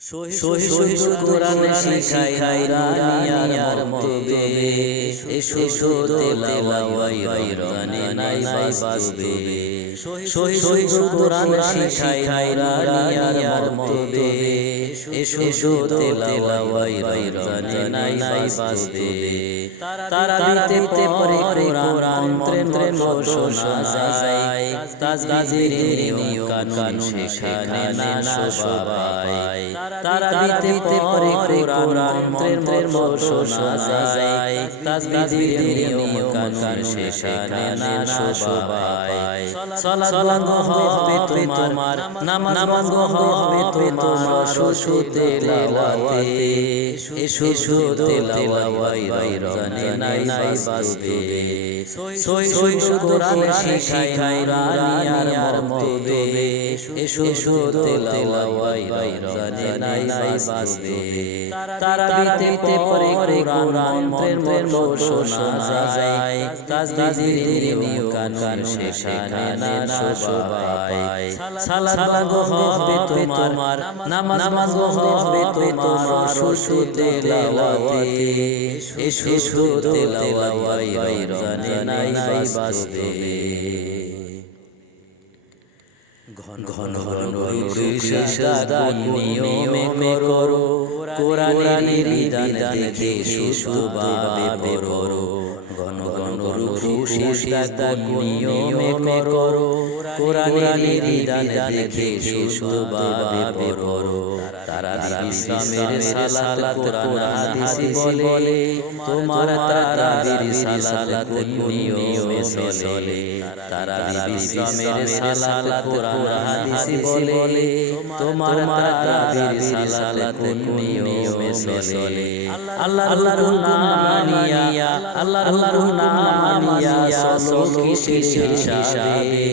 সহি সহি কোরআন শিখাই নুরানিয়ার মতে এসো তেলাওয়াত রমজানে নাই বাস্তবে সহি সহি কোরআন শিখাই নুরানিয়ার মতে এসো তেলাওয়াত রমজানে নাই বাস্তবে তারাবিতে পড়ে কোরআন মন্ত্রের মতো শোনা যায় তাজবিদের নিয়ম কানুন সেখানে না সবাই তারাবিতে পড়ে কোরআন মন্ত্রের মতো শোনা যায় তাজবিদের নিয়ম কানুন সেখানে না সবাই সালাত হবে তোমার নামাজ হবে তোমার এসো তেলাওয়াতে এসো তেলাওয়াত রমজানে নাই বাস্তবে সহি কোরআন শিখাই নুরানিয়ার মতে এসো তেলাওয়াত রমজানে নাই বাস্তবে তারাবিতে পড়ে কোরআন মন্ত্রের মতো শোনা যায় তাজবিদের নিয়ম কানুন সেখানে না সবাই সালাত হবে তোমার নামাজ হবে তোমার এসো তেলাওয়াতে এসো তেলাওয়াত রমজানে নাই বাস্তবে ঘন ঘন সিজদা নিয়মে করো কোরআনের বিধান দেখে সুষ্ঠুভাবে পড়ো ঘন ঘন রুকু সিজদা নিয়মে করো কোরআনের বিধান দেখে সুষ্ঠুভাবে পড়ো তারাবি ইসলামের সালাত কোরআন হাদিস বলে তোমার তারাবির সালাত নিয়মে চলে তারাবি ইসলামের সালাত কোরআন হাদিস বলে তোমার তারাবির সালাত নিয়মে চলে আল্লাহর নাম মানিয়া আল্লাহর নাম মানিয়া চলো কিসের হিসাবে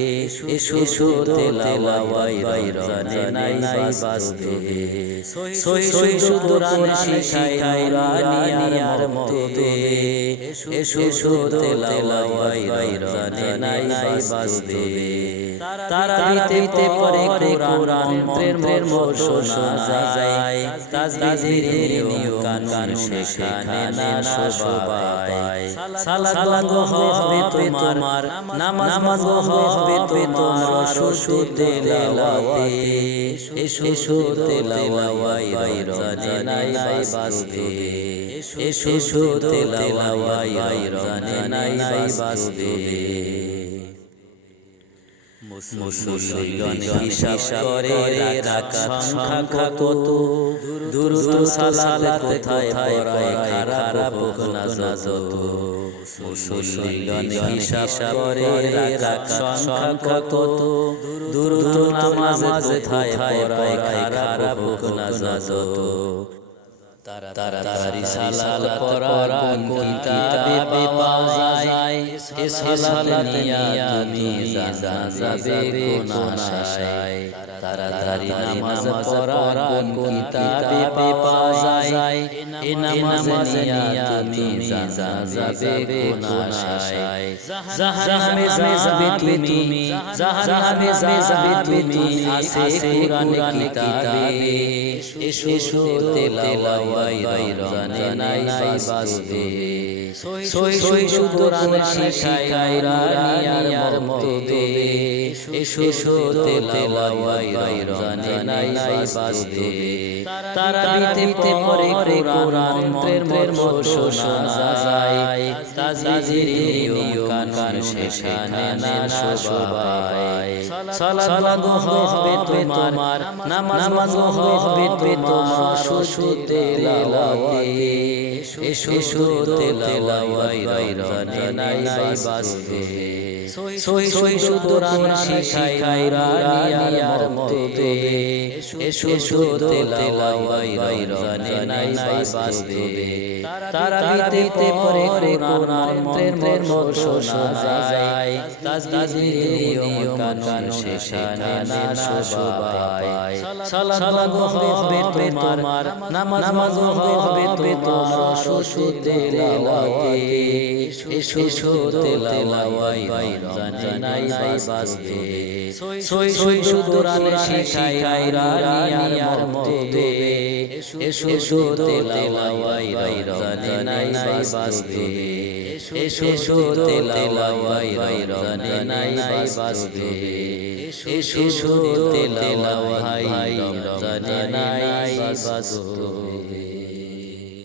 এসো তেলাওয়াত রমজানে নাই বাস্তবে সহি কোরআন শিখাই নুরানিয়ার মতে এসো তেলাওয়াত রমজানে নাই বাস্তবে তারাবিতে পড়ে কোরআন মন্ত্রের মতো শোনা যায় তাজবিদের নিয়ম কানুন সেখানে না সবাই সালাত হবে তোমার নামাজ হবে তোমার এসো তেলাওয়াতে এসো তেলাওয়াত রমজানে নাই বাস্তবে এসো তেলাওয়াত রমজানে নাই বাস্তবে মুসলিগণ হিসাব করে রাকাত সংখ্যা কত দুরূদ সালাত কোথায় পড়ায় খারাপ হোক না যত মুসলিগণ হিসাব করে রাকাত সংখ্যা কত দুরূদ নামাজ কোথায় পড়ায় খারাপ হোক না যত তাড়াতাড়ি সালাত পড়ার কোন কিতাবে পাওয়া যায় এ সালাত নিয়া তুমি যাবে কোন আশায় তাড়াতাড়ি নামাজ পড়ার কোন কিতাবে পাওয়া যায় এ নামাজ নিয়া তুমি যাবে কোন আশায় জাহান্নামে যাবে তুমি জাহান্নামে যাবে তুমি আছে কুরআন কিতাবে এসো তেলাওয়াত রমজানে নাই বাস্তবে সহি কোরআন শিখাই নুরানিয়ার মতে এসো তেলাওয়াত রমজানে নাই বাস্তবে তারাবিতে পড়ে কোরআন মন্ত্রের মতো শোনা যায় তাজবিদের নিয়ম কানুন সেখানে না সবাই সালাত হবে তোমার নামাজ হবে তোমার এসো তেলাওয়াতে এসো তেলাওয়াত রমজানে নাই বাস্তবে সহি কোরআন শিখাই নুরানিয়ার মতে এসো তেলাওয়াত রমজানে নাই বাস্তবে তারাবিতে পড়ে কোরআন মন্ত্রের মতো শোনা যায় তাজবিদের নিয়ম কানুন সেখানে না সবাই সালাত হবে তোমার নামাজ হবে তোমার এসো তেলাওয়াতে এসো তেলাওয়াত রমজানে নাই বাঁচতে সই কোরআনে শিখাই রানিয়ার মতে এসো তেলাওয়াত রমজানে নাই বাঁচতে এসো তেলাওয়াত রমজানে নাই বাঁচতে এসো তেলাওয়াত রমজানে নাই বাঁচতে